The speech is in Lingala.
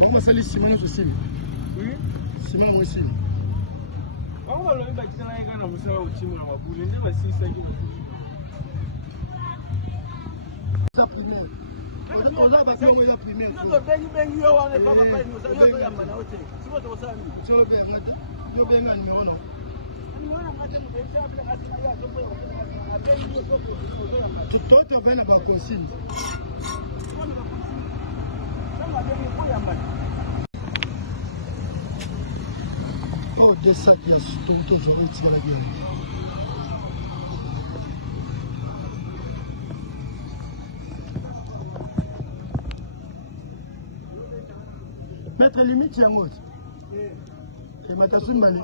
Comment ça les ciments aussi? Oui. Ciment aussi. Comment on va faire ça quand on sera au ciment on va bouger ne va si ça qui ça primaire. On va pas faire la primaire. Non ben yo on va pas faire nous ça yo ya mana ote. Si vous to ça ni. Yo be man numéro non. Tout te vient ba consigne. Oh, des sacs, il y a surtout que j'aurais tiré bien. Mettre limite, il y a un autre. Et ma tasse de balai.